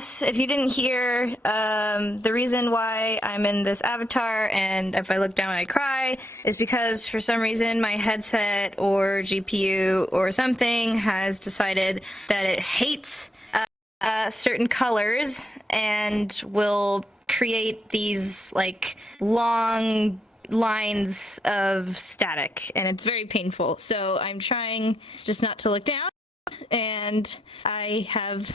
class, if you didn't hear, the reason why I'm in this avatar and if I look down I cry is because for some reason my headset or GPU or something has decided that it hates certain colors and will create these like long lines of static, and it's very painful. So I'm trying just not to look down, and I have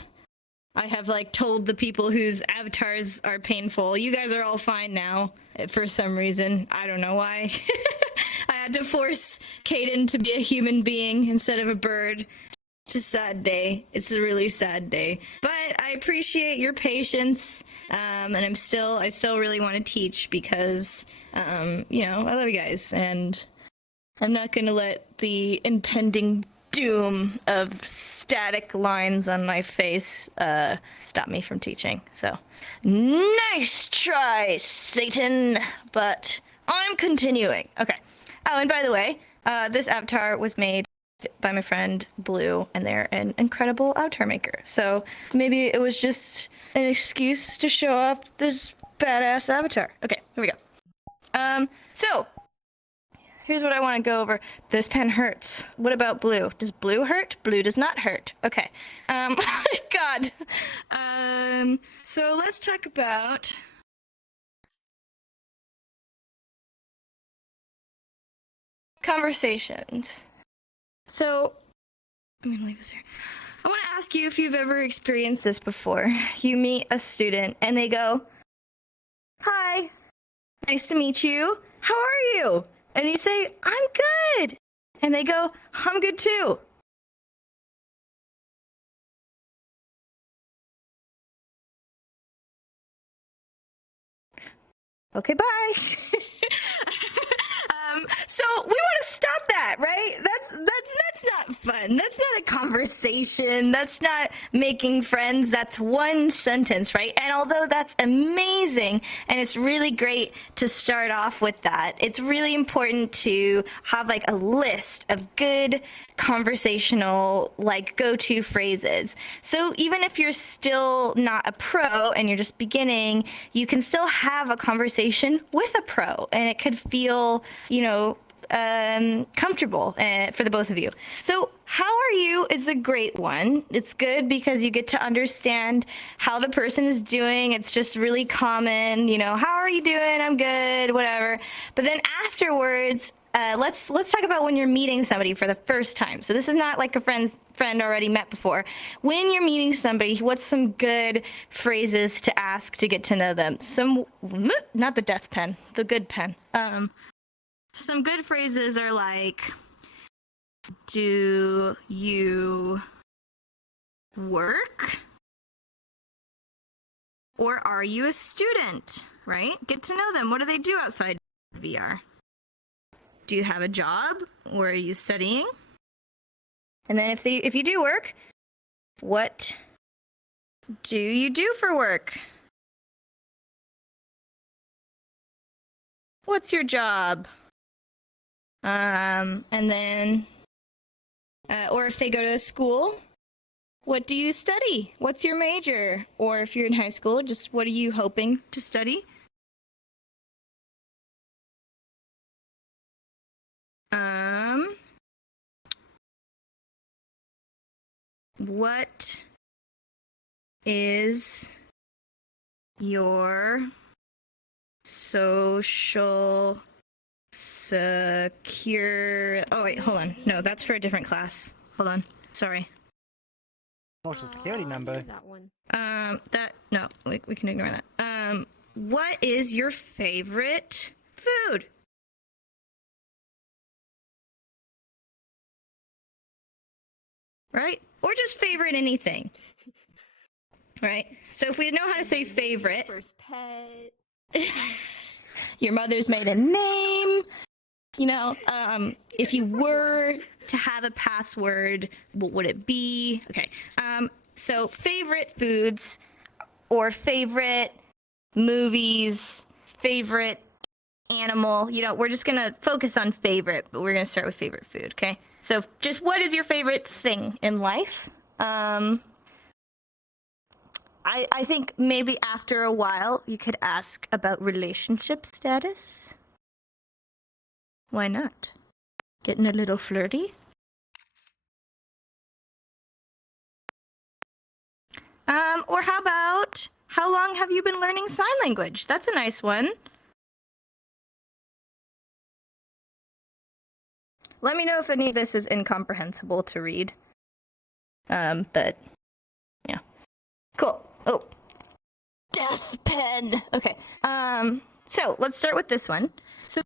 like told the people whose avatars are painful, you guys are all fine now for some reason. I don't know why. I had to force Caden to be a human being instead of a bird. It's a sad day. It's a really sad day. But I appreciate your patience. And I still really want to teach because, you know, I love you guys. And I'm not going to let the impending doom of static lines on my face stop me from teaching. So, nice try, Satan. But I'm continuing. Okay. Oh, and by the way, this avatar was made by my friend Blue, and they're an incredible avatar maker. So maybe it was just an excuse to show off this badass avatar. Okay, here we go. So here's what I want to go over. This pen hurts. What about Blue? Does Blue hurt? Blue does not hurt. Okay. God. So let's talk about conversations. So, I'm gonna leave this here. I want to ask you if you've ever experienced this before. You meet a student and they go, "Hi, nice to meet you. How are you?" And you say, "I'm good." And they go, "I'm good too." Okay, bye. So we want to stop that, right? That's not fun. That's not a conversation. That's not making friends. That's one sentence, right? And although that's amazing and it's really great to start off with that, it's really important to have like a list of good conversational like go-to phrases. So even if you're still not a pro and you're just beginning, you can still have a conversation with a pro, and it could feel, you know, comfortable for the both of you. So how are you is a great one. It's good because you get to understand how the person is doing. It's just really common, you know, how are you doing? I'm good, whatever. But then afterwards, let's talk about when you're meeting somebody for the first time. So this is not like a friend already met before. When you're meeting somebody, what's some good phrases to ask to get to know them? Not the death pen, the good pen. Some good phrases are like, do you work? Or are you a student, right? Get to know them. What do they do outside VR? Do you have a job, or are you studying? And then if you do work, what do you do for work? What's your job? And then, or if they go to school, what do you study? What's your major? Or if you're in high school, just what are you hoping to study? What is your social secure? Oh wait, hold on. No, that's for a different class. Hold on. Sorry. Social security number. That one. No, we can ignore that. What is your favorite food? Right? Or just favorite anything. Right? So if we know how to say favorite. First pet. Your mother's maiden name. You know, if you were to have a password, what would it be? Okay. So favorite foods or favorite movies, favorite animal. You know, we're just going to focus on favorite, but we're going to start with favorite food, okay? So just what is your favorite thing in life? I think maybe after a while you could ask about relationship status. Why not? Getting a little flirty? Or how about, how long have you been learning sign language? That's a nice one. Let me know if any of this is incomprehensible to read. But, yeah. Cool. Oh. Death pen. Okay. So let's start with this one. So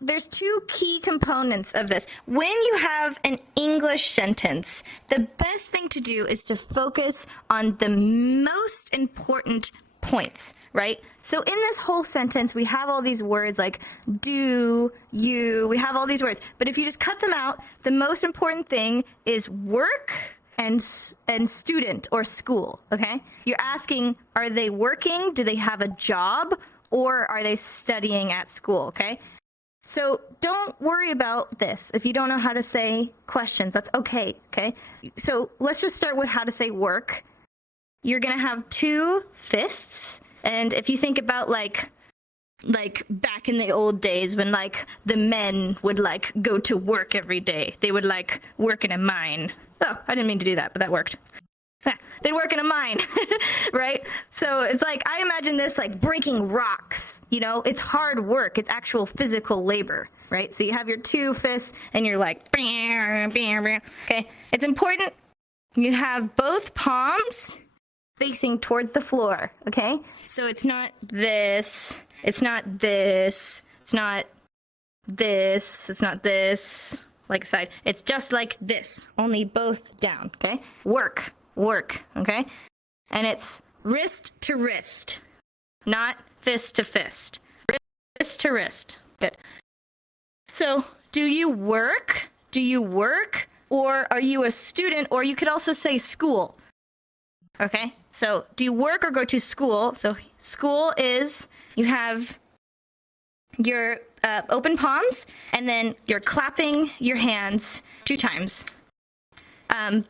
there's two key components of this. When you have an English sentence, the best thing to do is to focus on the most important points, right? So in this whole sentence, we have all these words like do, you, we have all these words. But if you just cut them out, the most important thing is work and student or school, okay? You're asking, are they working? Do they have a job? Or are they studying at school, okay? So don't worry about this. If you don't know how to say questions, that's okay, okay? So let's just start with how to say work. You're gonna have two fists, and if you think about like back in the old days when like the men would like go to work every day, they would like work in a mine. Oh, I didn't mean to do that, but that worked. They'd work in a mine, right? So it's like, I imagine this like breaking rocks, you know? It's hard work. It's actual physical labor, right? So you have your two fists and you're like, bam, bam, bam. Okay? It's important you have both palms facing towards the floor, okay? So it's not this, it's not this, it's not this, it's not this, like side. It's just like this, only both down, okay? Work. Work, okay? And it's wrist to wrist, not fist to fist. Wrist to wrist. Good. So, do you work? Do you work? Or are you a student? Or you could also say school. Okay? So, do you work or go to school? So, school is, you have your open palms, and then you're clapping your hands 2 times.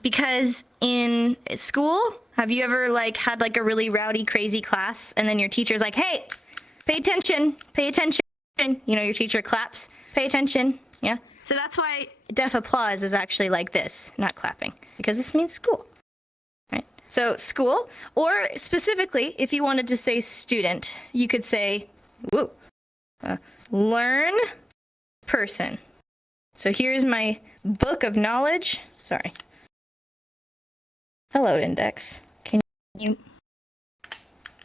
Because in school, have you ever like had like a really rowdy, crazy class, and then your teacher's like, hey, pay attention, pay attention. You know, your teacher claps, pay attention. Yeah. So that's why deaf applause is actually like this, not clapping, because this means school, right? So school, or specifically, if you wanted to say student, you could say, whoa, learn person. So here's my book of knowledge. Sorry. Hello, index. Can you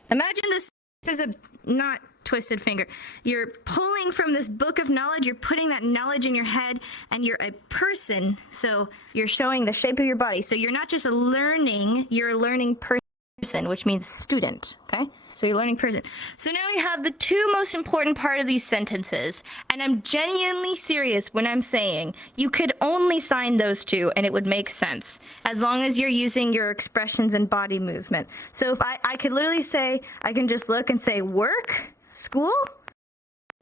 imagine this is a not twisted finger. You're pulling from this book of knowledge, you're putting that knowledge in your head, and you're a person. So you're showing the shape of your body. So you're not just learning, you're a learning person, which means student, okay? So you're learning person. So now we have the two most important part of these sentences, and I'm genuinely serious when I'm saying you could only sign those two and it would make sense as long as you're using your expressions and body movement. So if I could literally say, I can just look and say work, school,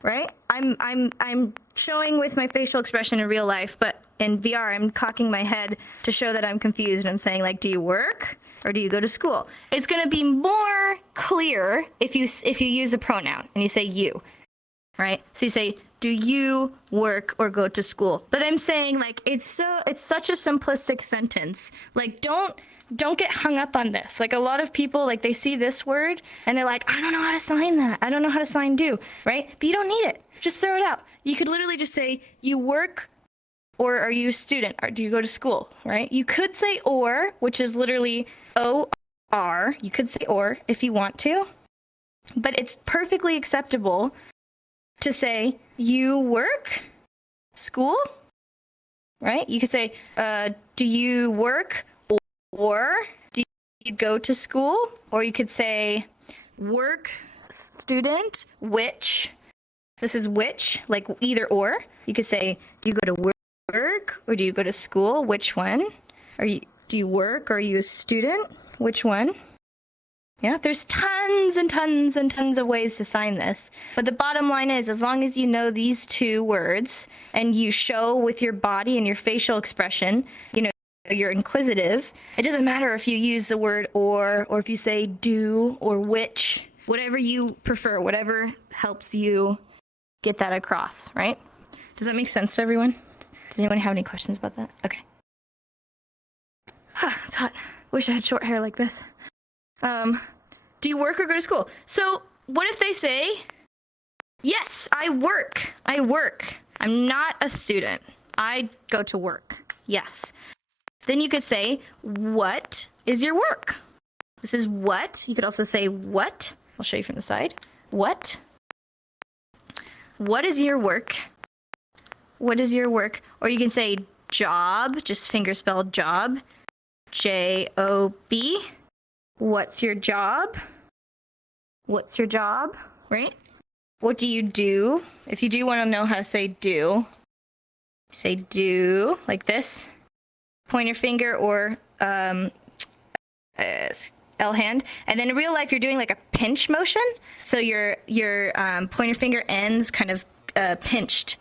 right? I'm showing with my facial expression in real life, but in VR I'm cocking my head to show that I'm confused. I'm saying like, do you work? Or do you go to school? It's going to be more clear if you use a pronoun and you say you, right? So you say, do you work or go to school? But I'm saying like it's such a simplistic sentence. Like don't get hung up on this. Like a lot of people, like they see this word and they're like, I don't know how to sign that. I don't know how to sign do, right? But you don't need it. Just throw it out. You could literally just say you work, or are you a student? Or do you go to school, right? You could say or, which is literally O-R. You could say or if you want to, but it's perfectly acceptable to say you work, school, right? You could say, do you work, or do you go to school? Or you could say work, student, which. This is which, like either or. You could say, do you go to work or do you go to school? Which one? Do you work or are you a student? Which one? Yeah, there's tons and tons and tons of ways to sign this. But the bottom line is, as long as you know these two words and you show with your body and your facial expression, you know, you're inquisitive. It doesn't matter if you use the word or if you say do or which, whatever you prefer, whatever helps you get that across, right? Does that make sense to everyone? Does anyone have any questions about that? Okay. It's hot. Wish I had short hair like this. Do you work or go to school? So what if they say, yes, I work. I'm not a student. I go to work. Yes. Then you could say, what is your work? This is what. You could also say what. I'll show you from the side. What? What is your work? What is your work? Or you can say job, just fingerspell job. J-O-B. What's your job? What's your job? Right? What do you do? If you do want to know how to say do, say do like this. Pointer finger or L hand. And then in real life, you're doing like a pinch motion. So your pointer finger ends kind of pinched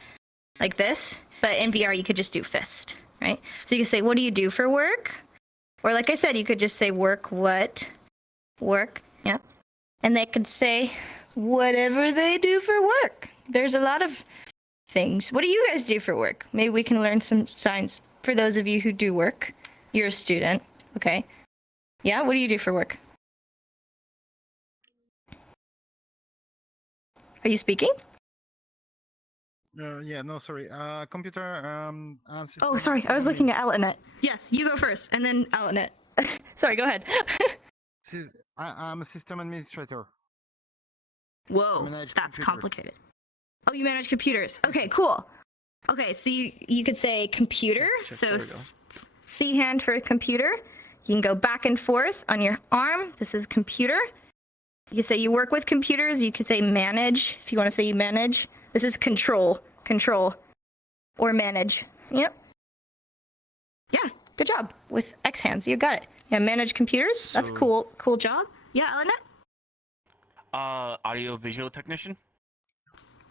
like this. But in VR, you could just do fist, right? So you can say, what do you do for work? Or like I said, you could just say work, what? Work, yeah. And they could say whatever they do for work. There's a lot of things. What do you guys do for work? Maybe we can learn some signs for those of you who do work. You're a student, okay? Yeah, what do you do for work? Are you speaking? Yeah, no, sorry. Computer system. Oh, sorry, I was looking at Outlet. Yes, you go first, and then Outlet. Sorry, go ahead. I'm a system administrator. Whoa, that's computers. complicated. Oh, you manage computers. Okay, cool. Okay, so you could say computer. So C hand for computer. You can go back and forth on your arm. This is computer. You can say you work with computers. You could say manage if you want to say you manage. This is control, or manage. Yep. Yeah, good job with X hands. You got it. Yeah, manage computers. That's a cool job. Yeah, Elena? Audio visual technician.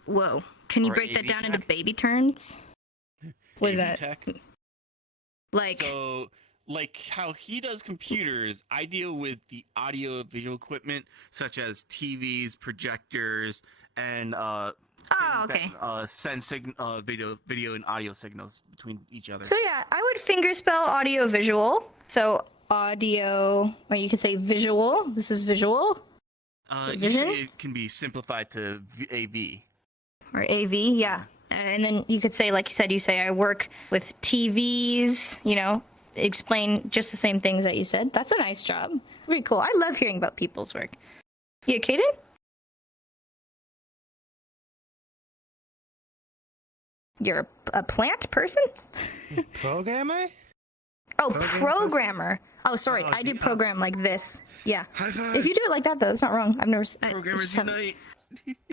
Whoa. Can you Or break that AV down tech? into baby terms? What is AV that? Tech. Like, So, like how he does computers, I deal with the audio visual equipment such as TVs, projectors, and oh, okay. that, send video and audio signals between each other. So yeah, I would fingerspell audio visual. So audio, or you could say visual. This is visual. Vision? Usually it can be simplified to AV. Or AV, yeah. And then you could say, like you said, you say, I work with TVs, you know, explain just the same things that you said. That's a nice job. Pretty cool. I love hearing about people's work. Yeah, Kaden? You're a plant person? Programmer? Oh, Programmer programmer. Oh, sorry. I do program like this. Yeah. High five. If you do it like that, though, it's not wrong. I've never. Programmers unite.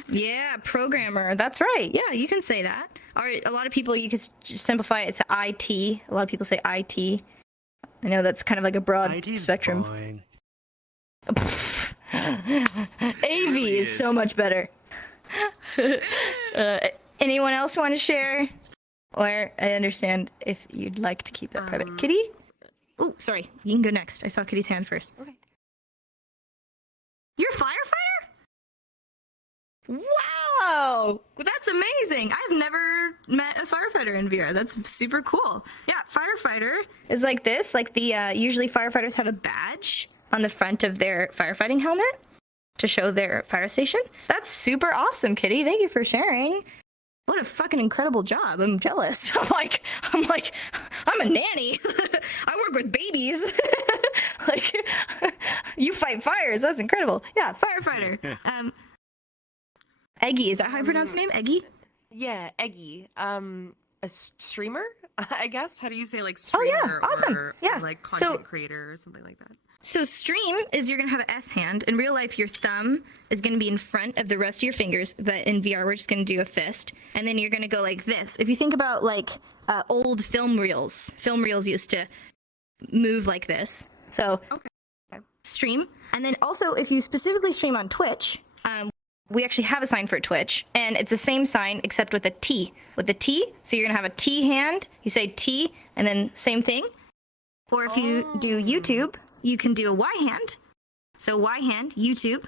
Yeah, programmer. That's right. Yeah, you can say that. Or a lot of people, you could just simplify it to IT. A lot of people say IT. I know that's kind of like a broad IT's spectrum. boring. AV really is so is. much better. Anyone else want to share? Or I understand if you'd like to keep that private. Kitty? Oh, sorry. You can go next. I saw Kitty's hand first. Okay. You're a firefighter? Wow! That's amazing. I've never met a firefighter in VR. That's super cool. Yeah, firefighter is like this. Like the usually firefighters have a badge on the front of their firefighting helmet to show their fire station. That's super awesome, Kitty. Thank you for sharing. What a fucking incredible job. I'm jealous. I'm like, I'm a nanny. I work with babies. Like, you fight fires. That's incredible. Yeah, firefighter. Eggy, is that how you pronounce the name? Eggy? Yeah, Eggy. A streamer, I guess. How do you say like Oh, yeah, streamer awesome. or Yeah. like So- content creator or something like that? So stream is you're going to have an S hand. In real life, your thumb is going to be in front of the rest of your fingers, but in VR, we're just going to do a fist. And then you're going to go like this. If you think about like old film reels used to move like this. So stream. And then also, if you specifically stream on Twitch, we actually have a sign for Twitch, and it's the same sign except with a T. With the T, so you're going to have a T hand. You say T, and then same thing. Or if you do YouTube, you can do a Y hand. So Y hand, YouTube,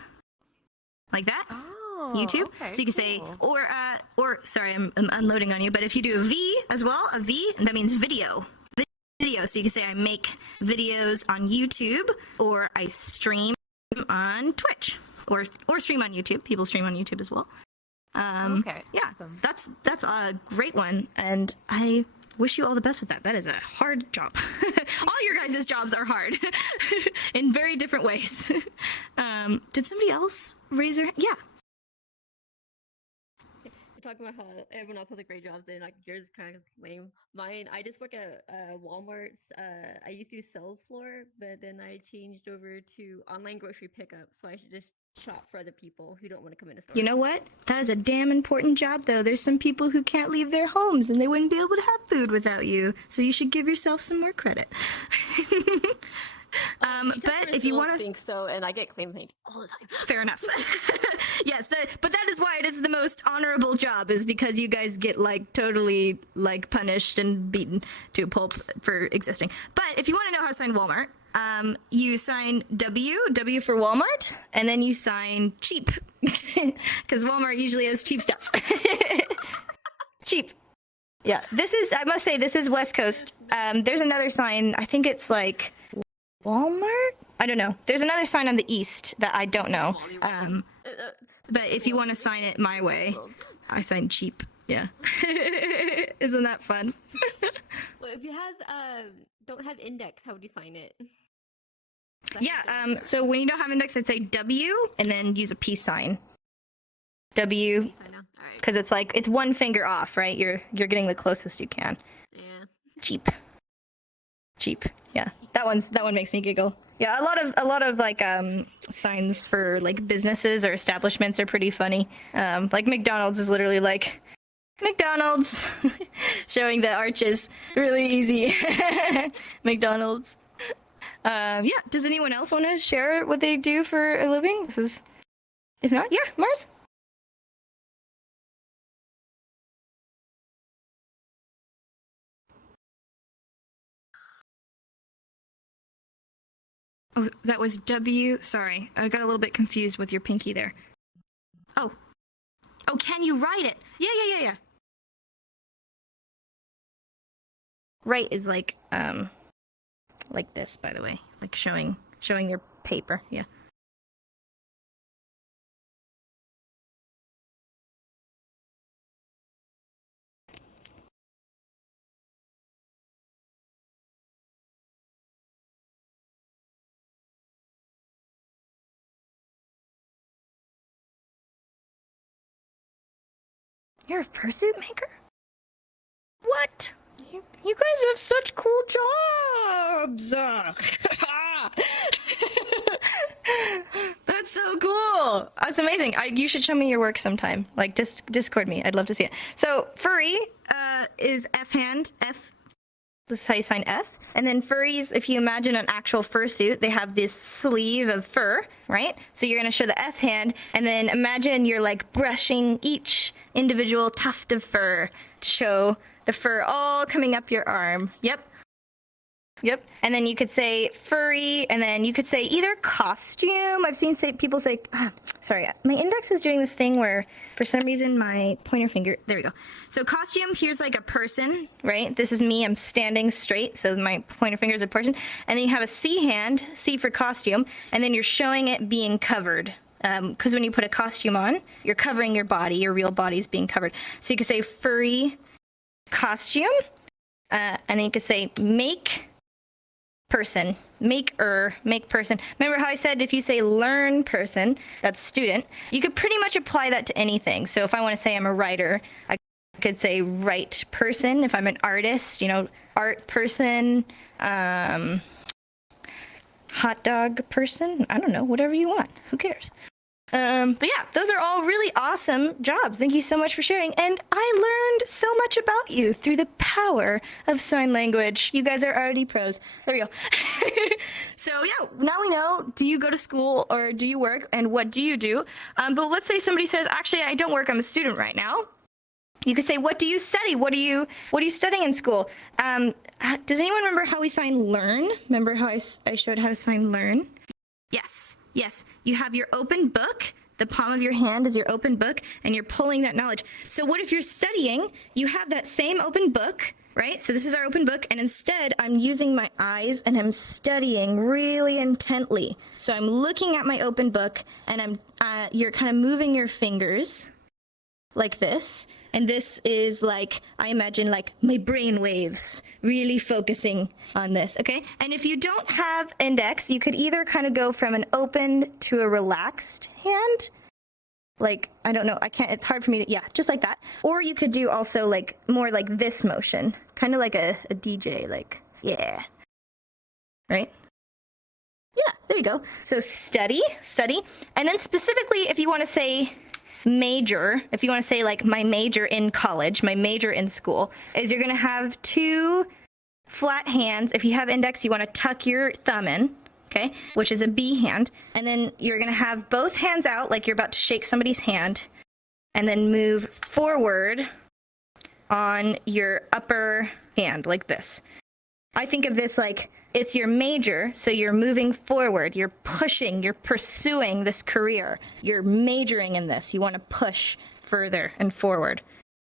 like that. Oh, YouTube. Okay, So you can say, cool. or sorry, I'm unloading on you. But if you do a V as well, a V, that means video. Video. So you can say I make videos on YouTube, or I stream on Twitch, or stream on YouTube. People stream on YouTube as well. Okay, Yeah, awesome. that's a great one, and I wish you all the best with that. That is a hard job. All your guys' jobs are hard in very different ways. Did somebody else raise their? Yeah. You're talking about how everyone else has a great jobs and like yours is kind of lame. Mine, I just work at Walmart's. I used to do sales floor, but then I changed over to online grocery pickup. So I should just shop for other people who don't want to come in a store. You know what? That is a damn important job, though. There's some people who can't leave their homes, and they wouldn't be able to have food without you. So you should give yourself some more credit. But if you want to think so, and I get claim thanked all the time. Fair enough. Yes, but that is why it is the most honorable job, is because you guys get like totally like punished and beaten to a pulp for existing. But if you want to know how to sign Walmart, you sign W for Walmart, and then you sign cheap, because Walmart usually has cheap stuff. Cheap. Yeah, I must say, this is West Coast. There's another sign, I think it's like Walmart? I don't know. There's another sign on the east that I don't know. But if you want to sign it my way, I sign cheap. Yeah. Isn't that fun? Well, if you have don't have index, how would you sign it? Yeah, so when you don't have index, I'd say W and then use a peace sign. W, because it's like, it's one finger off, right? You're getting the closest you can. Yeah. Cheap. Yeah. That one makes me giggle. Yeah, a lot of like signs for like businesses or establishments are pretty funny. Like McDonald's is literally like McDonald's, showing the arches. Really easy. McDonald's. Yeah. Does anyone else want to share what they do for a living? If not, yeah, Mars. Oh, that was W. Sorry, I got a little bit confused with your pinky there. Oh, can you write it? Yeah. Write is like this, by the way, like showing your paper. Yeah. You're a fursuit maker? What? You guys have such cool jobs! That's so cool! That's amazing. You should show me your work sometime. Like, Discord me. I'd love to see it. So, furry is F hand. F. This is how you sign F. And then furries, if you imagine an actual fursuit, they have this sleeve of fur, right? So you're going to show the F hand, and then imagine you're like brushing each individual tuft of fur to show the fur all coming up your arm. Yep. And then you could say furry, and then you could say either costume. I've seen people say, sorry, my index is doing this thing where for some reason my pointer finger, there we go. So costume, here's like a person, right? This is me, I'm standing straight, so my pointer finger is a person. And then you have a C hand, C for costume, and then you're showing it being covered. Because when you put a costume on, you're covering your body, your real body's being covered. So you could say furry costume, and then you could say make person, make person. Remember how I said if you say learn person, that's student, you could pretty much apply that to anything. So if I want to say I'm a writer, I could say write person. If I'm an artist, art person, hot dog person, I don't know, whatever you want, who cares? But yeah, those are all really awesome jobs. Thank you so much for sharing. And I learned so much about you through the power of sign language. You guys are already pros. There we go. So yeah, now we know, do you go to school or do you work, and what do you do? But let's say somebody says, actually, I don't work, I'm a student right now. You could say, what do you study? What are you studying in school? Does anyone remember how we sign learn? Remember how I showed how to sign learn? Yes. You have your open book. The palm of your hand is your open book, and you're pulling that knowledge. So what if you're studying, you have that same open book, right? So this is our open book, and instead I'm using my eyes and I'm studying really intently. So I'm looking at my open book, and you're kind of moving your fingers like this. And this is like, I imagine like my brain waves really focusing on this, okay? And if you don't have index, you could either kind of go from an open to a relaxed hand. Like, I don't know, it's hard for me to, yeah, just like that. Or you could do also like more like this motion, kind of like a DJ, like, yeah, right? Yeah, there you go. So study. And then specifically, if you want to say major, if you want to say like my major in college, my major in school, is you're going to have two flat hands. If you have index, you want to tuck your thumb in, okay, which is a B hand. And then you're going to have both hands out like you're about to shake somebody's hand, and then move forward on your upper hand like this. I think of this like it's your major, so you're moving forward, you're pushing, you're pursuing this career. You're majoring in this. You want to push further and forward.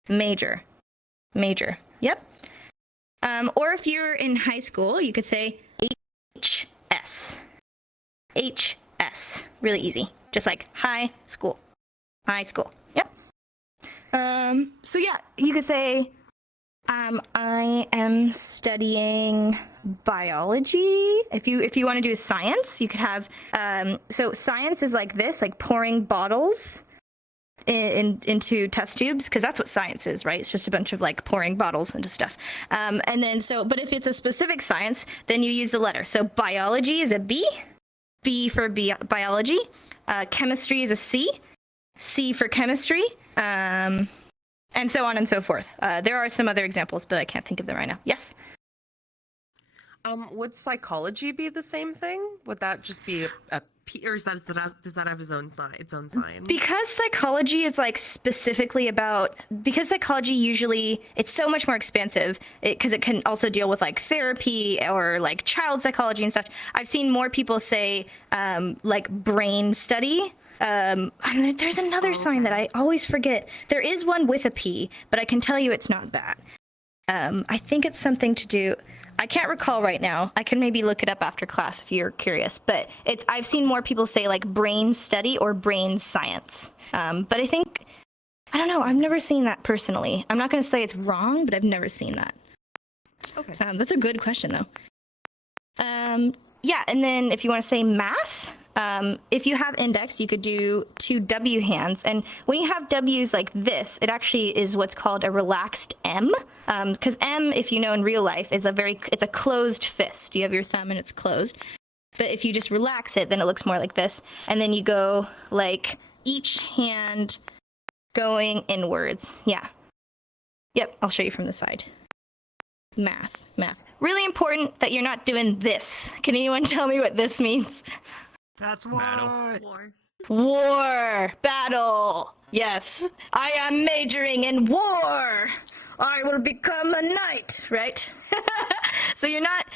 Major. Yep. Or if you're in high school, you could say HS. HS. Really easy. Just like high school. Yep. So yeah, you could say I am studying biology. If you want to do science, you could have so science is like this, like pouring bottles into test tubes, because that's what science is, right? It's just a bunch of like pouring bottles into stuff. And then but if it's a specific science, then you use the letter. So biology is a B for biology. Chemistry is a C for chemistry. And so on and so forth. There are some other examples, but I can't think of them right now. Yes? Would psychology be the same thing? Would that just be a Or does that have its own sign? Because psychology is like specifically because psychology usually, it's so much more expansive because it can also deal with like therapy or like child psychology and stuff. I've seen more people say like brain study. And there's another sign that I always forget. There is one with a P, but I can tell you it's not that. I think it's something to do. I can't recall right now. I can maybe look it up after class if you're curious. But I've seen more people say like brain study or brain science. But I don't know. I've never seen that personally. I'm not going to say it's wrong, but I've never seen that. okay? That's a good question though. Yeah, and then if you want to say math, if you have index, you could do two W hands. And when you have W's like this, it actually is what's called a relaxed M. Because M, if you know in real life, it's a closed fist. You have your thumb and it's closed. But if you just relax it, then it looks more like this. And then you go like each hand going inwards. Yeah. Yep, I'll show you from the side. Math. Really important that you're not doing this. Can anyone tell me what this means? That's what. War. War. Battle. Yes. I am majoring in war. I will become a knight, right? So you're not,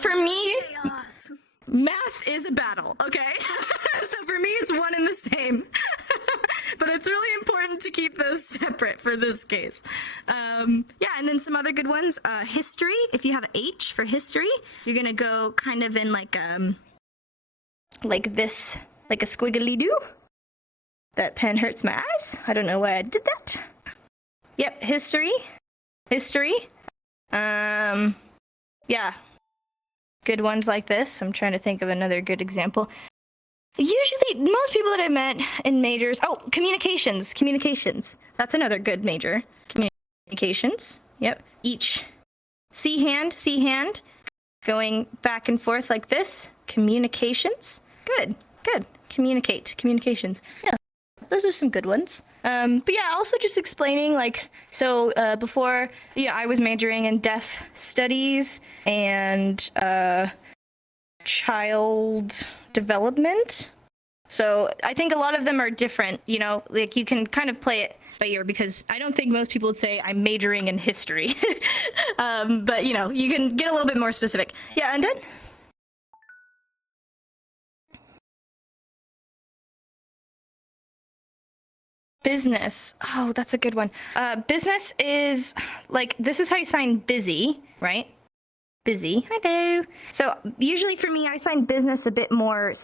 for me, Chaos. math is a battle, okay? So for me, it's one and the same. But it's really important to keep those separate for this case. Yeah, and then some other good ones. History, if you have H for history, you're going to go kind of in like this, like a squiggly do. That pen hurts my eyes. I don't know why I did that. Yep, history. Yeah. Good ones like this. I'm trying to think of another good example. Usually, most people that I met in majors... Oh, communications. That's another good major. Communications. Yep. Each C hand. Going back and forth like this. Communications. Good. Communications. Yeah, those are some good ones. But yeah, also just explaining, before, I was majoring in deaf studies and child development. So I think a lot of them are different, you can kind of play it by year because I don't think most people would say I'm majoring in history. But you know, you can get a little bit more specific. Yeah, Undead? Business. Oh, that's a good one. Business is like, this is how you sign busy, right? Busy. I do. So usually for me, I sign business a bit more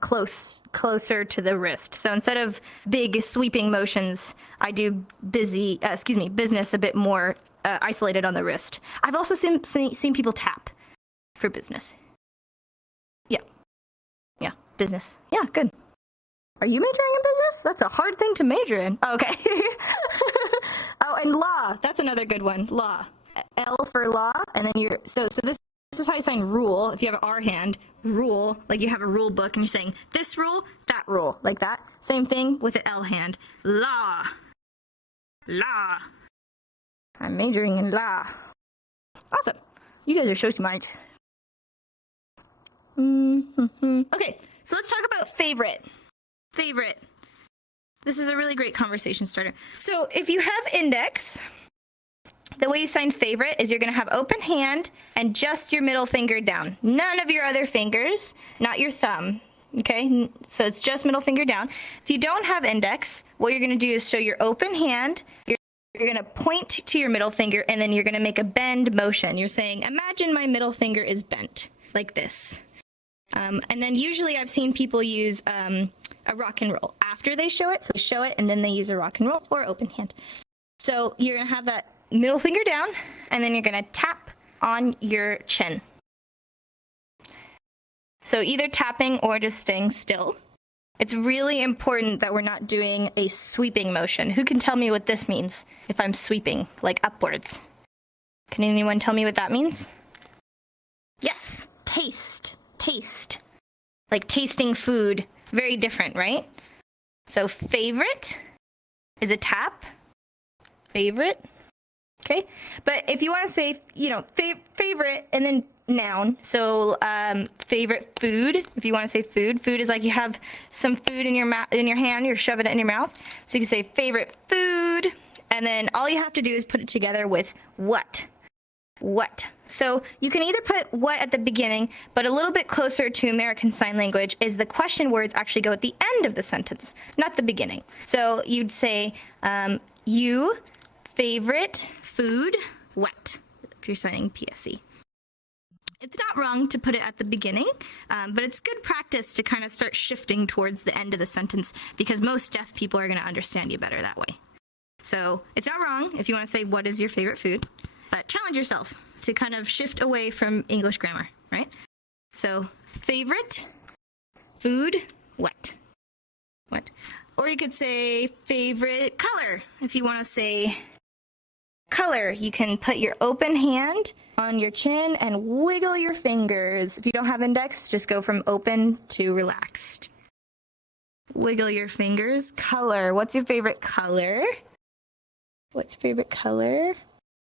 closer to the wrist. So instead of big sweeping motions, I do business a bit more isolated on the wrist. I've also seen people tap for business. Yeah, business. Yeah, good. Are you majoring in business? That's a hard thing to major in. Oh, okay. Oh, and law. That's another good one. Law. L for law, and then you're so this is how you sign rule. If you have an R hand, rule, like you have a rule book and you're saying this rule, that rule, like that. Same thing with an L hand. Law. Law. I'm majoring in law. Awesome. You guys are so smart. Okay, so let's talk about favorite. Favorite. This is a really great conversation starter. So if you have index, the way you sign favorite is you're going to have open hand and just your middle finger down. None of your other fingers, not your thumb. Okay, so it's just middle finger down. If you don't have index, what you're going to do is show your open hand. You're going to point to your middle finger and then you're going to make a bend motion. You're saying, imagine my middle finger is bent like this. And then usually I've seen people use a rock and roll after they show it. So they show it and then they use a rock and roll or open hand. So you're going to have that middle finger down and then you're going to tap on your chin. So either tapping or just staying still. It's really important that we're not doing a sweeping motion. Who can tell me what this means if I'm sweeping, like upwards? Can anyone tell me what that means? Yes, taste. Taste. Like tasting food. Very different, right? So favorite is a tap. Favorite. Okay. But if you want to say, you know, favorite and then noun. So favorite food. If you want to say food, food is like you have some food in your hand, you're shoving it in your mouth. So you can say favorite food, and then all you have to do is put it together with what. What. So you can either put what at the beginning, but a little bit closer to American Sign Language is the question words actually go at the end of the sentence, not the beginning. So you'd say, you favorite food what, if you're signing PSC. It's not wrong to put it at the beginning, but it's good practice to kind of start shifting towards the end of the sentence because most deaf people are going to understand you better that way. So it's not wrong if you want to say what is your favorite food, but challenge yourself to kind of shift away from English grammar, right? So favorite food what? What? Or you could say favorite color. If you want to say color, you can put your open hand on your chin and wiggle your fingers. If you don't have index, just go from open to relaxed. Wiggle your fingers. Color. What's your favorite color? What's your favorite color?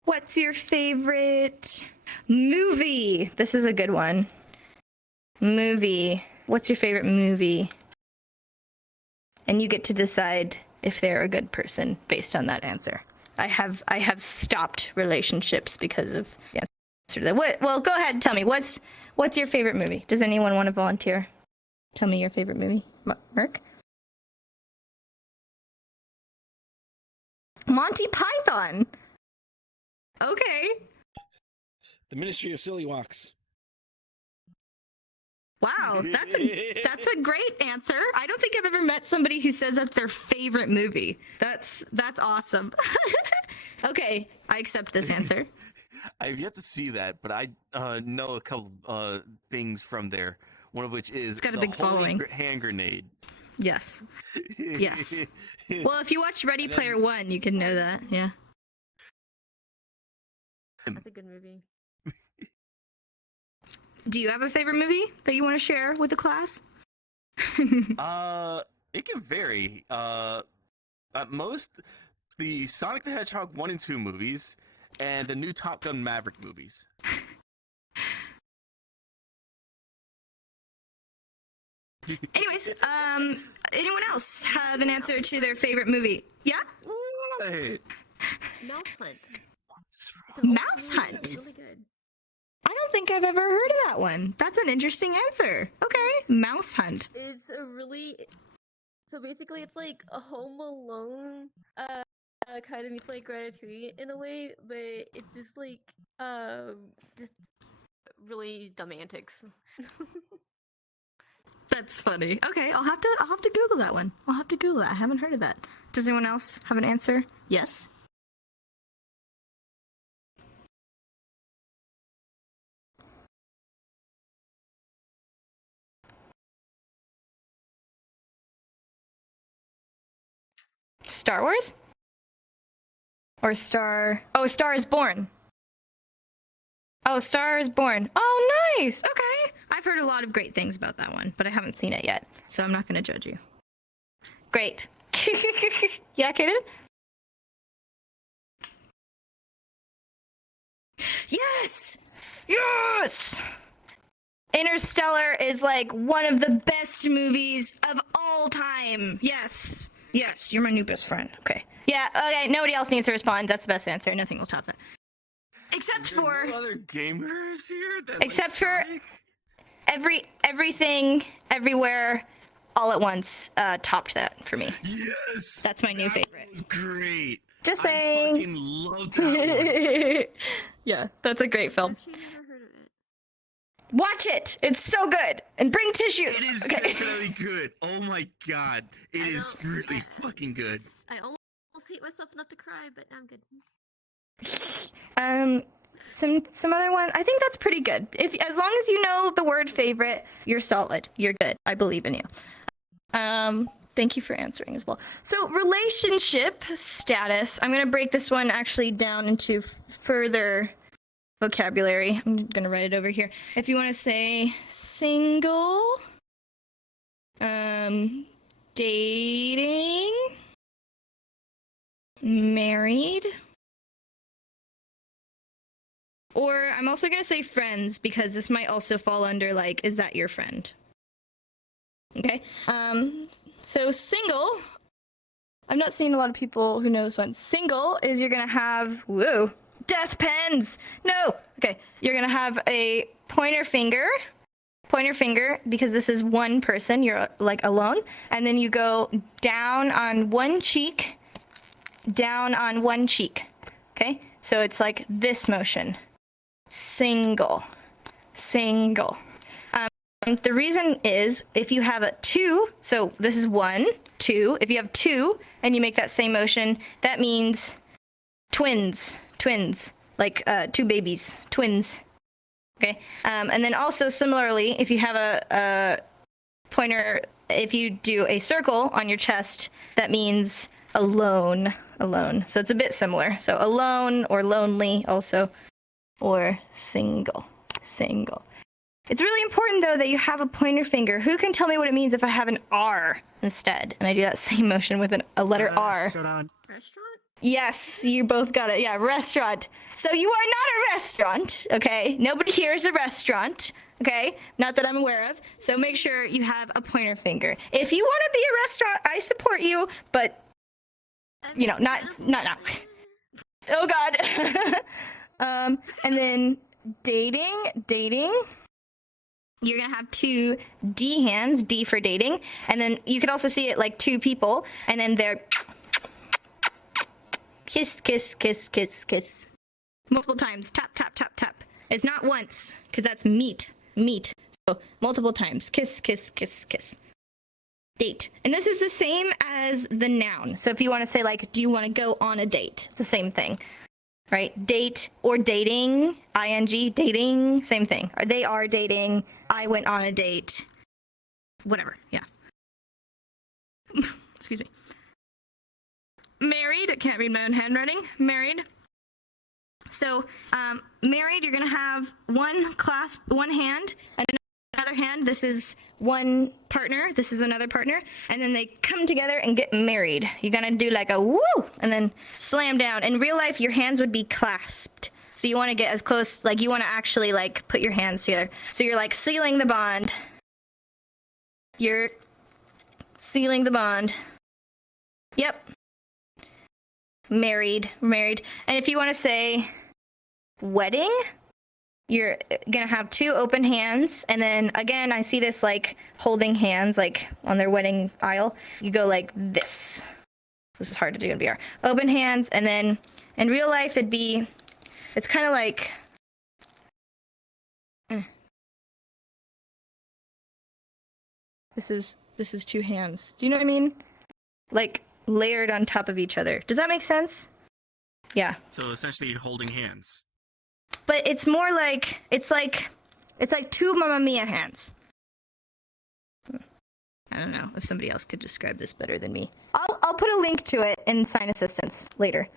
What's your favorite movie? This is a good one. Movie. What's your favorite movie? And you get to decide if they're a good person based on that answer. I have stopped relationships because of the answer to that. Well, go ahead and tell me. What's your favorite movie? Does anyone want to volunteer? Tell me your favorite movie. Merc? Monty Python. Okay. The Ministry of Silly Walks. Wow, that's a great answer. I don't think I've ever met somebody who says that's their favorite movie. That's awesome. Okay, I accept this answer. I've yet to see that, but I know a couple things from there. One of which is It's got a the big holy following. hand grenade. Yes. Yes. Well, if you watch Ready Player One, you can know that. Yeah. That's a good movie. Do you have a favorite movie that you want to share with the class? It can vary. At most, the Sonic the Hedgehog 1 and 2 movies, and the new Top Gun Maverick movies. Anyways, anyone else have an answer to their favorite movie? Yeah? right. Mouse Hunt. It's an old Mouse movie, Hunt? It's really good. I don't think I've ever heard of that one. That's an interesting answer. Okay, Mouse Hunt. It's a really so basically it's like a Home Alone kind of meets like Ratatouille in a way, but it's just really dumb antics. That's funny. Okay, I'll have to Google that one. I'll have to Google that. I haven't heard of that. Does anyone else have an answer? Yes. Star Wars? Or Star... Oh, Star is Born. Oh, Star is Born. Oh, nice! Okay. I've heard a lot of great things about that one, but I haven't seen it yet, so I'm not going to judge you. Great. Yeah, Kaden? Yes! Yes! Interstellar is like one of the best movies of all time. Yes. Yes, you're my new best friend. Okay. Yeah, okay, nobody else needs to respond. That's the best answer. Nothing will top that. Except Is there for no other gamers here that except like for Sonic? everything, everywhere, all at once topped that for me. Yes. That's my new that favorite. Was great. Just I saying. fucking love that one. Yeah, that's a great film. Actually, never heard of it. Watch it. It's so good. And bring tissues. It is Okay. definitely good. Oh my god. It I is know. really fucking good. I almost hate myself enough to cry, but now I'm good. Some other one. I think that's pretty good. If as long as you know the word favorite, you're solid. You're good. I believe in you. Thank you for answering as well. So relationship status. I'm gonna break this one actually down into further vocabulary. I'm gonna write it over here. If you want to say single, dating, married. Or I'm also going to say friends because this might also fall under like, is that your friend? Okay. So single, I've not seen a lot of people who know this one. Single is you're going to have, whoa, death pens. No. Okay. You're going to have a pointer finger because this is one person. You're like alone. And then you go down on one cheek. Okay. So it's like this motion. Single. The reason is if you have a two, so this is 1, 2. If you have 2 and you make that same motion, that means twins, like 2 babies, twins. Okay. And then also similarly, if you have a pointer, if you do a circle on your chest, that means alone. So it's a bit similar. So alone or lonely also. Or single. It's really important, though, that you have a pointer finger. Who can tell me what it means if I have an R instead? And I do that same motion with a letter R. Restaurant? Yes, you both got it. Yeah, restaurant. So you are not a restaurant, okay? Nobody here is a restaurant, okay? Not that I'm aware of. So make sure you have a pointer finger. If you want to be a restaurant, I support you, but, you know, not now. Oh, God. And then dating, you're gonna have 2 D hands, D for dating, and then you could also see it like 2 people, and then they're kiss, multiple times, tap. It's not once, because that's meat. So multiple times, kiss. Date, and this is the same as the noun. So if you want to say like, do you want to go on a date? It's the same thing. Right? Date or dating, ing, dating, same thing. Or they are dating, I went on a date. Whatever, yeah. Excuse me. Married, I can't read my own handwriting. Married. So, married, you're gonna have one hand, and another hand. This is one partner, this is another partner, and then they come together and get married. You're gonna do like a woo, and then slam down. In real life, your hands would be clasped. So you wanna get as close, like you wanna actually like put your hands together. So you're like sealing the bond. You're sealing the bond. Yep. married. And if you want to say wedding, you're gonna have two open hands, and then again, I see this like holding hands like on their wedding aisle. You go like this. This is hard to do in VR. Open hands, and then in real life it's kind of like this is two hands. Do you know what I mean? Like layered on top of each other. Does that make sense? Yeah. So essentially holding hands. But it's more like it's like two Mamma Mia hands. I don't know if somebody else could describe this better than me. I'll put a link to it in Sign Assistance later.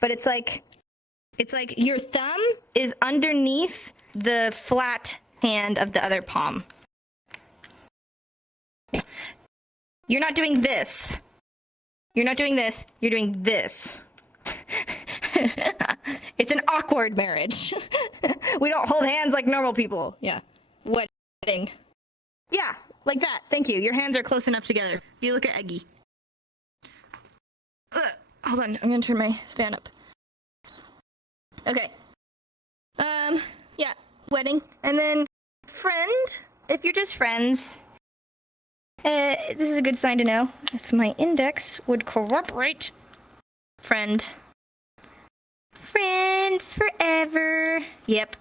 But it's like your thumb is underneath the flat hand of the other palm. Yeah. You're not doing this. You're not doing this. You're doing this. It's an awkward marriage. We don't hold hands like normal people. Yeah. Wedding. Yeah, like that. Thank you. Your hands are close enough together. If you look at Eggy. Hold on. I'm going to turn my fan up. Okay. Yeah. Wedding. And then friend. If you're just friends. This is a good sign to know. If my index would corroborate. Friend. Friends forever. Yep.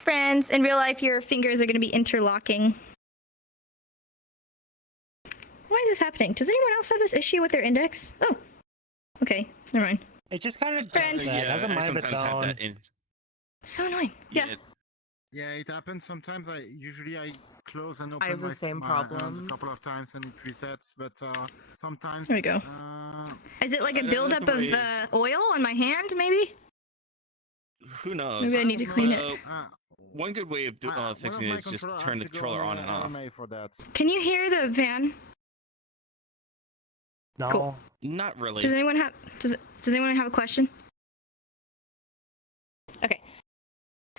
Friends. In real life, your fingers are going to be interlocking. Why is this happening? Does anyone else have this issue with their index? Oh. Okay. Never mind. It just kind of Friend. does that. It has a I mind of its sometimes have own. that in. So annoying. Yeah. Yeah, it happens sometimes. I close and open I have the same my hands problem. a couple of times and it resets, but sometimes. There we go. Is it like a buildup of oil on my hand, maybe? Who knows? Maybe I need to clean it. One good way of fixing it is just turn the controller on and off. For that. Can you hear the van? No. Cool. Not really. Does anyone have a question? Okay.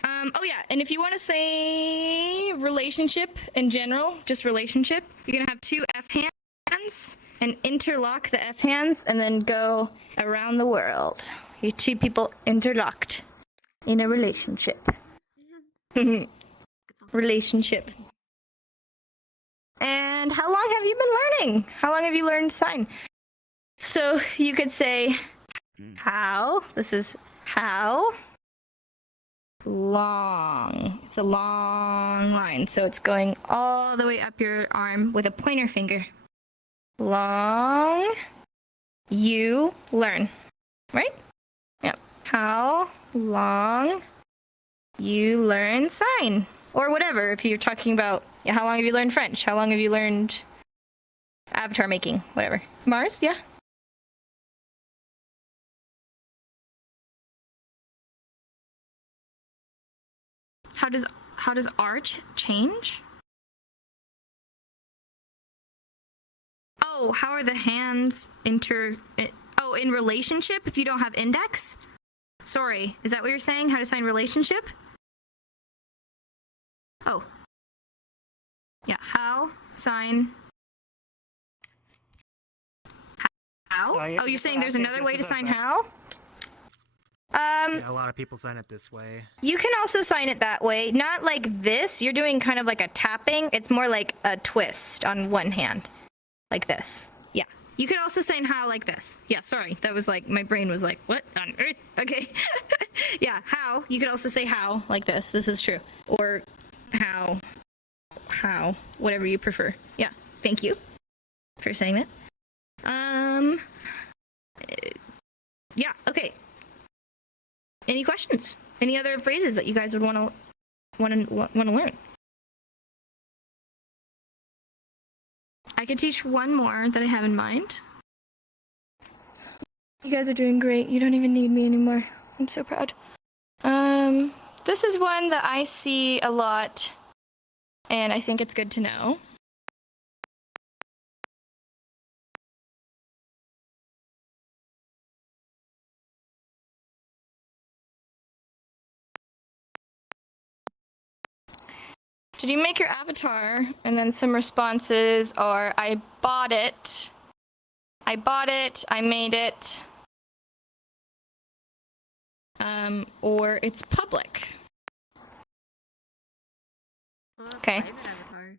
Oh yeah, and if you want to say relationship in general, just relationship, you're gonna have two F hands and interlock the F hands and then go around the world. You two people interlocked in a relationship. Relationship. And how long have you been learning? How long have you learned sign? So you could say how. This is how long. It's a long line. So it's going all the way up your arm with a pointer finger. Long. You learn. Right? Yep. How long you learn sign. Or whatever, if you're talking about how long have you learned French? How long have you learned avatar making? Whatever. Mars, yeah? How does art change? Oh, how are the hands in relationship if you don't have index? Sorry, is that what you're saying? How to sign relationship? Oh. Yeah, how sign how? yeah, Oh, you're saying there's I think another this way to is sign a- how? Yeah, a lot of people sign it this way. You can also sign it that way. Not like this. You're doing kind of like a tapping. It's more like a twist on one hand. Like this. Yeah. You could also sign how like this. Yeah, sorry. That was like, my brain was like, what on earth? Okay. Yeah, how. You could also say how like this. This is true. Or how, whatever you prefer. Yeah. Thank you for saying that. Yeah, okay. Any questions? Any other phrases that you guys would want to learn? I could teach one more that I have in mind. You guys are doing great. You don't even need me anymore. I'm so proud. This is one that I see a lot, and I think it's good to know. Did you make your avatar? And then some responses are, I bought it, I made it, or it's public. Okay. Private avatar.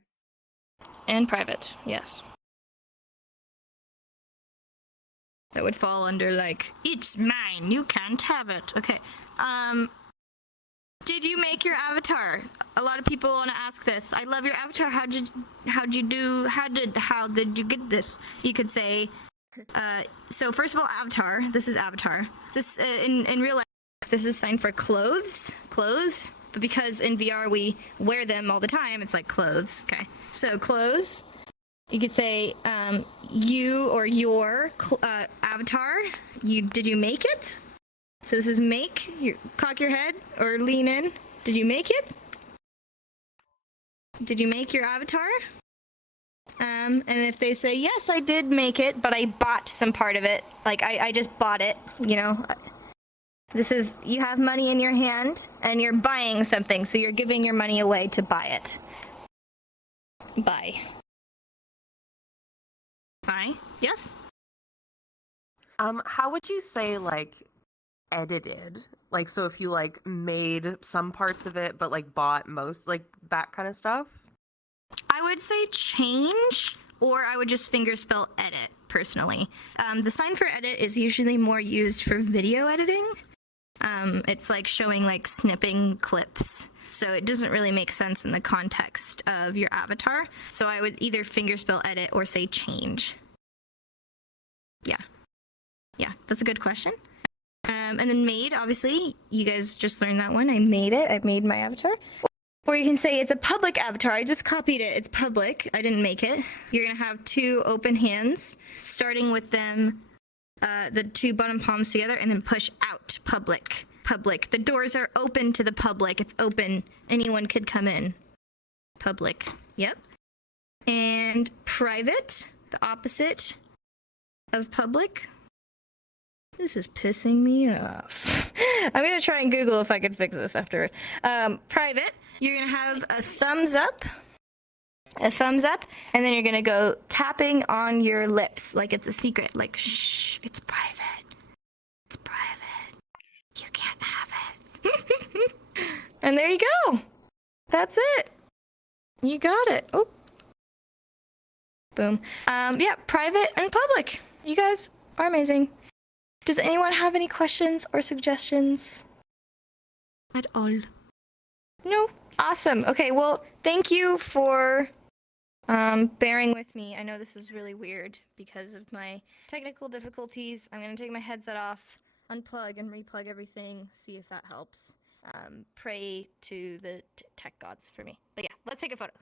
And private, yes. That would fall under like, it's mine, you can't have it. Okay. Did you make your avatar? A lot of people want to ask this. I love your avatar. How did you get this? You could say, so first of all, avatar. This is avatar. This in real life, this is signed for clothes. But because in VR we wear them all the time, it's like clothes. Okay. So clothes. You could say you or your avatar. Did you make it? So this is make. You cock your head or lean in. Did you make it? Did you make your avatar? And if they say yes, I did make it, but I bought some part of it. Like I just bought it. You know. This is, you have money in your hand and you're buying something, so you're giving your money away to buy it. Buy. Buy? Yes? How would you say, like, edited? Like, so if you, like, made some parts of it, but, like, bought most, like, that kind of stuff? I would say change, or I would just fingerspell edit, personally. The sign for edit is usually more used for video editing. It's like showing like snipping clips. So it doesn't really make sense in the context of your avatar. So I would either fingerspell edit or say change. Yeah. Yeah, that's a good question. And then made, obviously, you guys just learned that one. I made it. I made my avatar. Or you can say it's a public avatar. I just copied it. It's public. I didn't make it. You're going to have two open hands, starting with them, the two bottom palms together, and then push out. Public. Public. The doors are open to the public. It's open. Anyone could come in. Public. Yep. And private, the opposite of public. This is pissing me off. I'm going to try and Google if I can fix this after. Private, you're going to have a thumbs up, and then you're going to go tapping on your lips like it's a secret. Like, shh, it's private. It's private. You can't have it. And there you go. That's it. You got it. Oh. Boom. Yeah, private and public. You guys are amazing. Does anyone have any questions or suggestions at all? No? Awesome. Okay, well, thank you for bearing with me. I know this is really weird because of my technical difficulties. I'm going to take my headset off, unplug and replug everything, see if that helps. Pray to the tech gods for me. But yeah, let's take a photo.